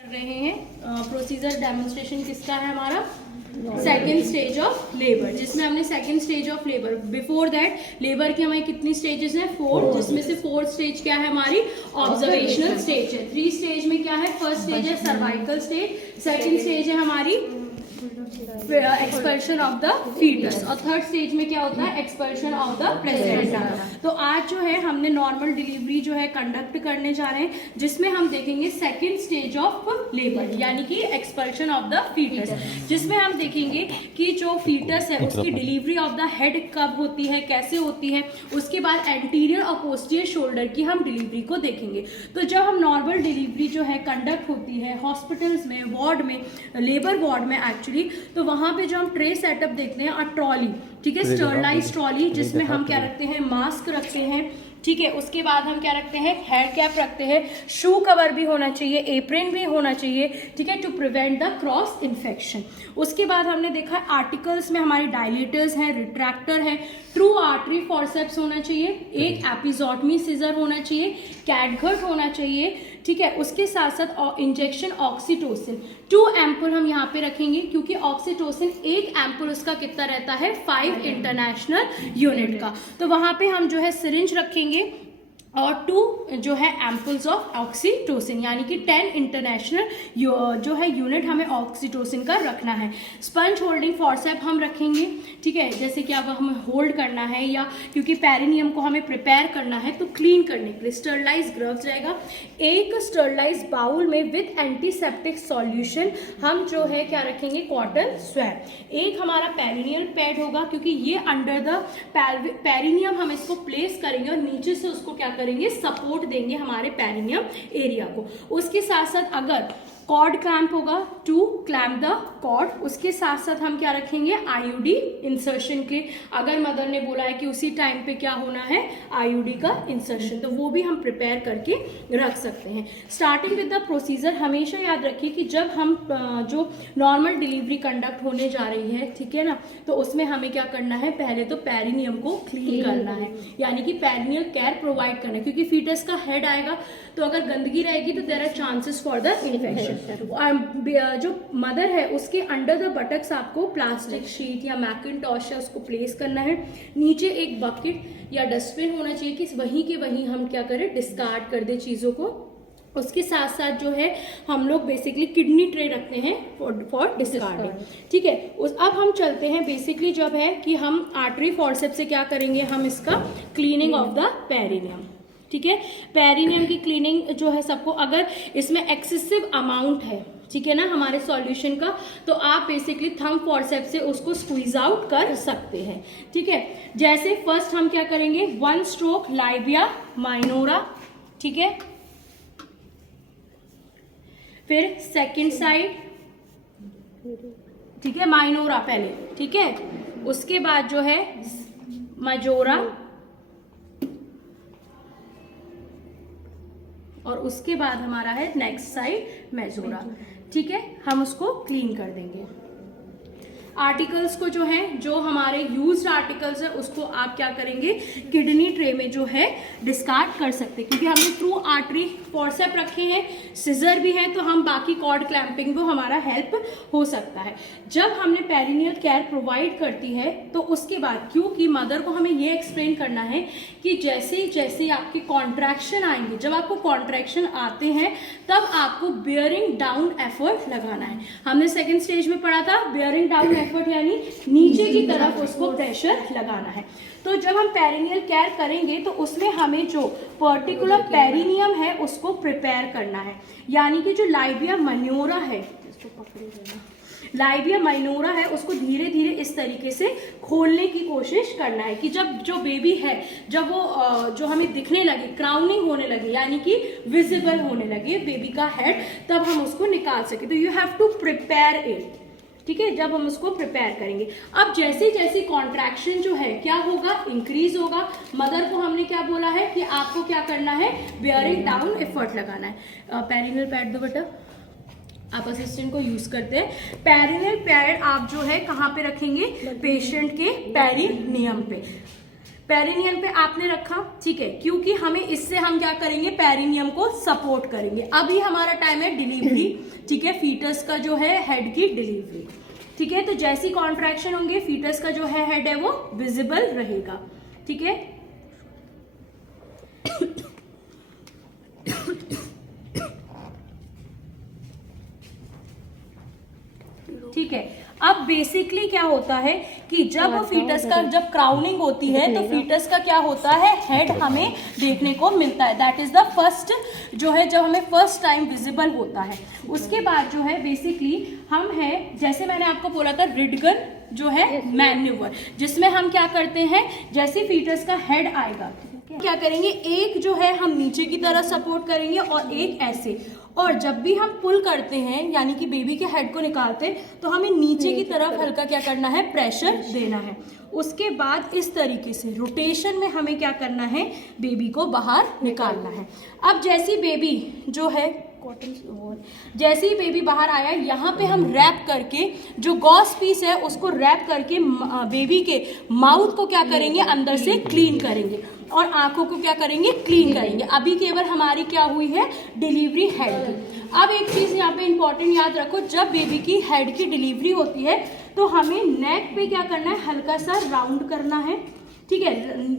कर रहे हैं प्रोसीजर डेमोन्स्ट्रेशन किसका है हमारा सेकेंड स्टेज ऑफ लेबर, जिसमें हमने second stage of labour, before that labour की हमारी कितनी स्टेजेस हैं 4, जिसमें से 4th स्टेज क्या है हमारी ऑब्जर्वेशनल स्टेज है। 3 स्टेज में क्या है, फर्स्ट स्टेज है सर्वाइकल स्टेज, सेकेंड स्टेज है हमारी एक्सपल्शन ऑफ द फीटस और थर्ड स्टेज में क्या होता है एक्सपल्शन ऑफ द प्लेसेंटा। तो आज जो है हमने नॉर्मल डिलीवरी जो है कंडक्ट करने जा रहे हैं, जिसमें हम देखेंगे सेकेंड स्टेज ऑफ लेबर यानी कि एक्सपल्शन ऑफ द फीटस, जिसमें हम देखेंगे कि जो फीटस है उसकी डिलीवरी ऑफ द हेड कब होती है, कैसे होती है, उसके बाद एंटीरियर और पोस्टीरियर शोल्डर की हम डिलीवरी को देखेंगे। तो जब हम नॉर्मल डिलीवरी जो है कंडक्ट होती है हॉस्पिटल्स में, वार्ड में, लेबर वार्ड में एक्चुअली, तो वहां पे जो हम ट्रे सेटअप देखते हैं और ट्रॉली, ठीक है, स्टरलाइज ट्रॉली, जिसमें हम क्या रखते हैं, मास्क रखते हैं, ठीक है, उसके बाद हम क्या रखते हैं, हेयर कैप रखते हैं, शू कवर भी होना चाहिए, एप्रिन भी होना चाहिए, ठीक है, to prevent the cross infection. उसके बाद हमने देखा आर्टिकल्स में हमारे डायलेटर्स हैं, रिट्रैक्टर है, ट्रू आर्टरी फॉरसेप्स होना चाहिए, एक एपिजोटमी सीजर होना चाहिए, कैटगट होना चाहिए, ठीक है, उसके साथ साथ इंजेक्शन ऑक्सीटोसिन 2 एम्पुल हम यहाँ पे रखेंगे, क्योंकि ऑक्सीटोसिन एक एम्पुल उसका कितना रहता है 5 इंटरनेशनल यूनिट का। तो वहां पे हम जो है सिरिंज रखेंगे और 2 जो है एम्पुल्स ऑफ ऑक्सीटोसिन, यानी कि 10 इंटरनेशनल जो है यूनिट हमें ऑक्सीटोसिन का रखना है। स्पंज होल्डिंग फॉरसेप हम रखेंगे, ठीक है, जैसे कि अब हमें होल्ड करना है या क्योंकि पेरिनियम को हमें प्रिपेयर करना है तो क्लीन करने के लिए स्टरलाइज ग्लव्स रहेगा। एक स्टरलाइज बाउल में विद एंटीसेप्टिक सॉल्यूशन हम जो है क्या रखेंगे, कॉटन स्वैब। एक हमारा पेरिनियल पैड होगा, क्योंकि ये अंडर द पेरिनियम हम इसको प्लेस करेंगे और नीचे से उसको क्या करेंगे, सपोर्ट देंगे हमारे पेरिनियम एरिया को। उसके साथ साथ अगर कॉर्ड क्लैंप होगा टू क्लैंप द कॉर्ड, उसके साथ साथ हम क्या रखेंगे, आईयूडी इंसर्शन के, अगर मदर ने बोला है कि उसी टाइम पे क्या होना है, आईयूडी का इंसर्शन, तो वो भी हम प्रिपेयर करके रख सकते हैं। स्टार्टिंग विद द प्रोसीजर, हमेशा याद रखिए कि जब हम जो नॉर्मल डिलीवरी कंडक्ट होने जा रही है, ठीक है ना, तो उसमें हमें क्या करना है, पहले तो पेरिनियम को क्लीन करना है, यानी कि पेरिनियल केयर प्रोवाइड करना है, क्योंकि फीटस का हेड आएगा तो अगर गंदगी रहेगी तो there are chances for the infection. जो मदर है उसके अंडर द बटक्स आपको प्लास्टिक शीट या मैकिनटॉश है उसको प्लेस करना है, नीचे एक बकेट या डस्टबिन होना चाहिए कि वहीं के वहीं हम क्या करें, डिस्कार्ड कर दे चीज़ों को। उसके साथ साथ जो है हम लोग बेसिकली किडनी ट्रे रखते हैं फॉर डिस्कार्डिंग, ठीक है। अब हम चलते हैं बेसिकली जब है कि हम आर्टरी फॉरसेप से क्या करेंगे, हम इसका क्लीनिंग ऑफ द पेरिनियम, ठीक है। पेरिनियम की क्लीनिंग जो है सबको, अगर इसमें एक्सेसिव अमाउंट है, ठीक है ना, हमारे सॉल्यूशन का, तो आप बेसिकली थंब फॉरसेप से उसको स्क्वीज आउट कर सकते हैं, ठीक है। जैसे फर्स्ट हम क्या करेंगे, 1 स्ट्रोक लाइबिया माइनोरा, ठीक है, फिर सेकंड साइड, ठीक है, माइनोरा पहले, ठीक है, उसके बाद जो है मजोरा, और उसके बाद हमारा है नेक्स्ट साइड मेजोरा, ठीक है। हम उसको क्लीन कर देंगे। आर्टिकल्स को जो है, जो हमारे यूज्ड आर्टिकल्स है उसको आप क्या करेंगे, किडनी ट्रे में जो है डिस्कार्ड कर सकते हैं, क्योंकि हमने थ्रू आर्टरी फॉरसेप रखे हैं, सिजर भी हैं, तो हम बाकी कॉर्ड क्लैंपिंग को हमारा हेल्प हो सकता है। जब हमने पेरिनियल केयर प्रोवाइड करती है तो उसके बाद, क्योंकि मदर को हमें ये एक्सप्लेन करना है कि जैसे जैसे आपके कॉन्ट्रैक्शन आएंगे, जब आपको कॉन्ट्रैक्शन आते हैं तब आपको बियरिंग डाउन एफर्ट लगाना है। हमने सेकेंड स्टेज में पढ़ा था बियरिंग डाउन एफर्ट, यानी नीचे की तरफ उसको प्रेशर लगाना है। तो जब हम पेरिनियल केयर करेंगे तो उसमें हमें जो पर्टिकुलर पेरिनियम है उसको प्रिपेयर करना है, यानी कि जो लाइबिया माइनोरा है, लाइबिया माइनोरा है, उसको धीरे धीरे इस तरीके से खोलने की कोशिश करना है कि जब जो बेबी है, जब वो जो हमें दिखने लगे, क्राउनिंग होने लगे, यानी कि विजिबल होने लगे बेबी का हेड, तब हम उसको निकाल सके। तो you have to prepare it, ठीक है, जब हम उसको प्रिपेयर करेंगे। अब जैसे जैसे कॉन्ट्रैक्शन जो है क्या होगा, इंक्रीज होगा। मदर को हमने क्या बोला है कि आपको क्या करना है, बियरिंग डाउन एफर्ट लगाना है। पेरिनियल पैड दो बेटा, आप असिस्टेंट को यूज करते हैं। पेरिनियल पैड आप जो है कहाँ पे रखेंगे, पेशेंट के पेरिनियम पे। पेरिनियम पे आपने रखा, ठीक है, क्योंकि हमें इससे हम क्या करेंगे, पेरिनियम को सपोर्ट करेंगे। अभी हमारा टाइम है डिलीवरी, ठीक है, फीटस का जो है हेड की डिलीवरी, ठीक है। तो जैसी कॉन्ट्रैक्शन होंगे फीटस का जो है हेड है वो विजिबल रहेगा, ठीक है। ठीक है, अब बेसिकली क्या होता है कि जब फीटस का जब क्राउनिंग होती है तो फीटस का क्या होता है, हेड हमें देखने को मिलता है। दैट इज द फर्स्ट जो है, जब हमें फर्स्ट टाइम विजिबल होता है। उसके बाद जो है बेसिकली हम है, जैसे मैंने आपको बोला था रिडगर जो है मैन्यूवर, जिसमें हम क्या करते हैं, जैसे फीटस का हेड आएगा क्या करेंगे, एक जो है हम नीचे की तरफ सपोर्ट करेंगे और एक ऐसे, और जब भी हम पुल करते हैं यानी कि बेबी के हेड को निकालते हैं तो हमें नीचे की तरफ हल्का क्या करना है, प्रेशर देना है। उसके बाद इस तरीके से रोटेशन में हमें क्या करना है, बेबी को बाहर निकालना है। अब जैसी बेबी जो है जैसे ही बेबी बाहर आया, यहाँ पे हम रैप करके जो गॉस पीस है उसको रैप करके बेबी के माउथ को क्या करेंगे, अंदर से क्लीन करेंगे और आंखों को क्या करेंगे, क्लीन करेंगे। अभी केवल हमारी क्या हुई है, डिलीवरी हेड की। अब एक चीज यहाँ पे इंपॉर्टेंट याद रखो, जब बेबी की हेड की डिलीवरी होती है तो हमें नेक पे क्या करना है, हल्का सा राउंड करना है, ठीक है।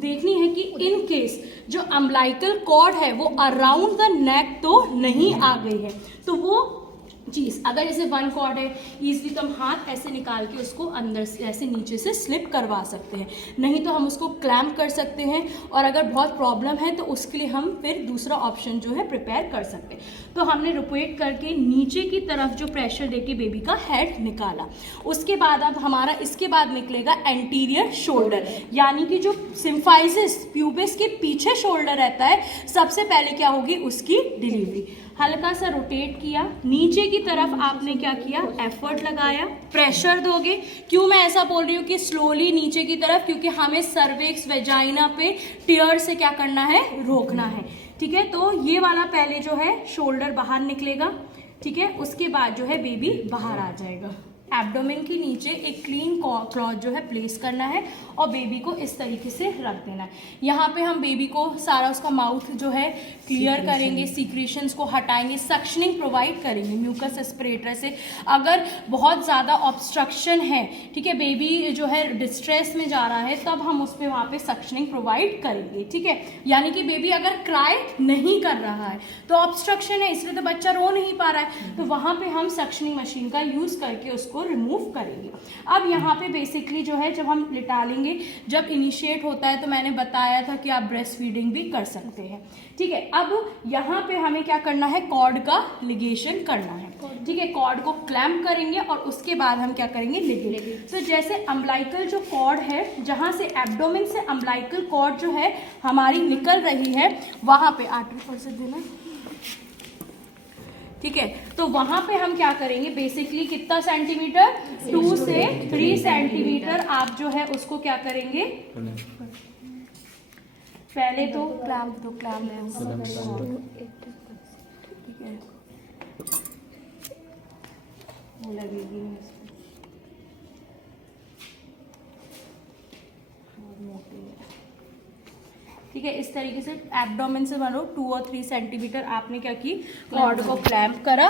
देखनी है कि इन केस जो अम्बिलिकल कॉर्ड है वो अराउंड द नेक तो नहीं आ गई है, तो वो चीज अगर जैसे वन कॉर्ड है इजीली तो हम हाथ ऐसे निकाल के उसको अंदर से ऐसे नीचे से स्लिप करवा सकते हैं, नहीं तो हम उसको क्लैम्प कर सकते हैं, और अगर बहुत प्रॉब्लम है तो उसके लिए हम फिर दूसरा ऑप्शन जो है प्रिपेयर कर सकते हैं। तो हमने रोटेट करके नीचे की तरफ जो प्रेशर देके बेबी का हेड निकाला। उसके बाद अब हमारा इसके बाद निकलेगा एंटीरियर शोल्डर, यानी कि जो सिम्फाइसिस प्यूबिस के पीछे शोल्डर रहता है, सबसे पहले क्या होगी, उसकी डिलीवरी। हल्का सा रोटेट किया, नीचे की तरफ आपने क्या किया, एफर्ट लगाया, प्रेशर दोगे। क्यों मैं ऐसा बोल रही हूँ कि स्लोली नीचे की तरफ, क्योंकि हमें सर्विक्स वेजाइना पे टियर से क्या करना है, रोकना है, ठीक है। तो ये वाला पहले जो है शोल्डर बाहर निकलेगा, ठीक है। उसके बाद जो है बेबी बाहर आ जाएगा। एब्डोमेन के नीचे एक क्लीन क्लॉथ जो है प्लेस करना है और बेबी को इस तरीके से रख देना है। यहाँ पे हम बेबी को सारा उसका माउथ जो है क्लियर करेंगे, सीक्रेशंस को हटाएंगे, सक्शनिंग प्रोवाइड करेंगे म्यूकस एस्पिरेटर से। अगर बहुत ज़्यादा ऑब्स्ट्रक्शन है, ठीक है, बेबी जो है डिस्ट्रेस में जा रहा है, तब हम उस पर वहाँ पे सक्शनिंग प्रोवाइड करेंगे, ठीक है। यानी कि बेबी अगर क्राई नहीं कर रहा है तो ऑब्स्ट्रक्शन है, इसलिए तो बच्चा रो नहीं पा रहा है, तो वहाँ पे हम सक्शनिंग मशीन का यूज़ करके उसको रिमूव करेंगे। अब यहाँ पे बेसिकली जो है जब हम लिटा लेंगे, जब इनिशिएट होता है तो मैंने बताया था कि आप ब्रेस्ट फीडिंग भी कर सकते हैं, ठीक है। अब यहाँ पे हमें क्या करना है, कॉर्ड का लिगेशन करना है, ठीक है। कॉर्ड को क्लैम्प करेंगे और उसके बाद हम क्या करेंगे, लिगेट। तो जैसे अम्बिलिकल जो कॉर्ड है, जहाँ से एब्डोमेन से अम्बिलिकल कॉर्ड जो है हमारी निकल रही है, वहाँ पे आर्टरी फोर्स देना, ठीक है। तो वहां पे हम क्या करेंगे, बेसिकली कितना सेंटीमीटर, 2 से 3 सेंटीमीटर आप जो है उसको क्या करेंगे, पहले तो क्लैम्प दो, ठीक है, वो लगेगी ठीक है। इस तरीके से एब्डोमेन से मानो 2 और 3 सेंटीमीटर आपने क्या की, कॉर्ड को क्लैम्प करा।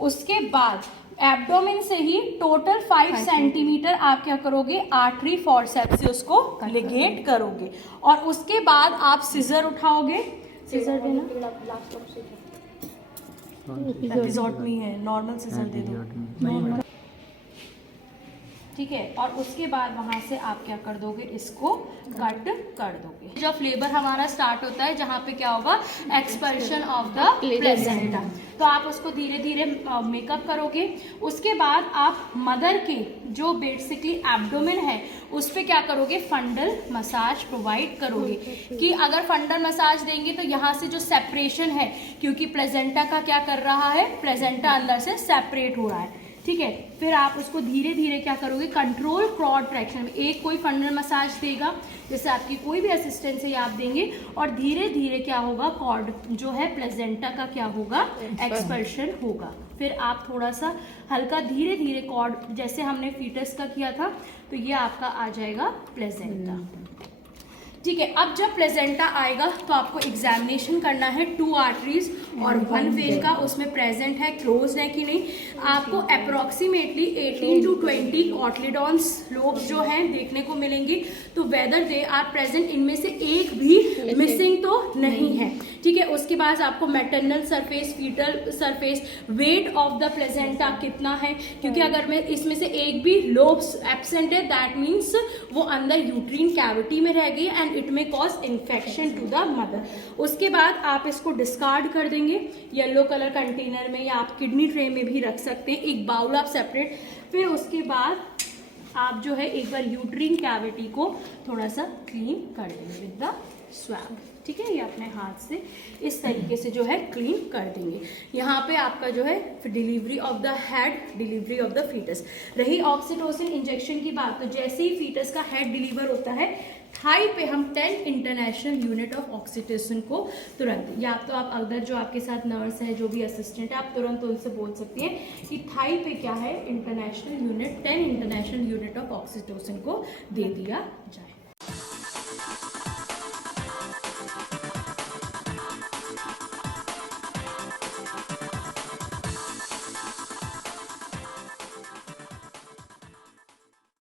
उसके बाद एब्डोमेन से ही टोटल 5 सेंटीमीटर आप क्या करोगे, आर्टरी फॉरसेप्स से उसको लिगेट करोगे, और उसके बाद आप सिजर उठाओगे, सिजर देना, एपिजोटमी है, नॉर्मल सिजर दे दो, ठीक है। और उसके बाद वहां से आप क्या कर दोगे, इसको कट कर दोगे। जब लेबर हमारा स्टार्ट होता है, जहाँ पे क्या होगा, एक्सपल्शन ऑफ द प्लेसेंटा, तो आप उसको धीरे धीरे मेकअप करोगे। उसके बाद आप मदर के जो बेसिकली एब्डोमेन है उस पर क्या करोगे, फंडल मसाज प्रोवाइड करोगे। कि अगर फंडल मसाज देंगे तो यहाँ से जो सेपरेशन है, क्योंकि प्लेसेंटा का क्या कर रहा है, प्लेसेंटा अंदर से सेपरेट हो रहा है, ठीक है। फिर आप उसको धीरे धीरे क्या करोगे, कंट्रोल कॉर्ड ट्रैक्शन में एक कोई फंडल मसाज देगा, जैसे आपकी कोई भी असिस्टेंट से आप देंगे, और धीरे धीरे क्या होगा, कॉर्ड जो है प्लेसेंटा का क्या होगा, एक्सपल्शन होगा। फिर आप थोड़ा सा हल्का धीरे धीरे कॉर्ड, जैसे हमने फीटस का किया था, तो ये आपका आ जाएगा प्लेसेंटा। ठीक है। अब जब प्लेजेंटा आएगा तो आपको एग्जामिनेशन करना है 2 आर्टरीज और 1 वेन का, उसमें प्रेजेंट है, क्लोज है कि नहीं। आपको अप्रोक्सीमेटली 18 to 20 कॉटलिडॉन्स लोब्स जो हैं देखने को मिलेंगे। तो वेदर दे आर प्रेजेंट, इनमें से एक भी मिसिंग तो नहीं है। ठीक है। उसके बाद आपको maternal surface, foetal surface, weight of the placenta कितना है, क्योंकि अगर मैं इसमें से एक भी लोब्स एब्सेंट है दैट मीन्स वो अंदर यूट्रीन कैविटी में रह गई and it may cause infection to the mother. उसके बाद आप इसको डिस्कार्ड कर देंगे येलो कलर कंटेनर में, या आप किडनी ट्रे में भी रख सकते हैं, एक बाउल आप सेपरेट। फिर उसके बाद आप जो है एक बार यूट्रीन कैविटी को थोड़ा सा क्लीन कर देंगे विद द स्वैब। ठीक है, ये अपने हाथ से इस तरीके से जो है क्लीन कर देंगे। यहाँ पे आपका जो है delivery of the head, delivery of the foetus. रही ऑक्सीटोसिन इंजेक्शन की बात, तो जैसे ही फीटस का हेड डिलीवर होता है थाई पे हम 10 इंटरनेशनल यूनिट ऑफ ऑक्सीटोसिन को तुरंत, या तो आप अगर जो आपके साथ नर्स है, जो भी असिस्टेंट है, आप तुरंत उनसे बोल सकती हैं कि थाई पे क्या है international unit, 10 international unit of oxytocin को दे दिया जाए।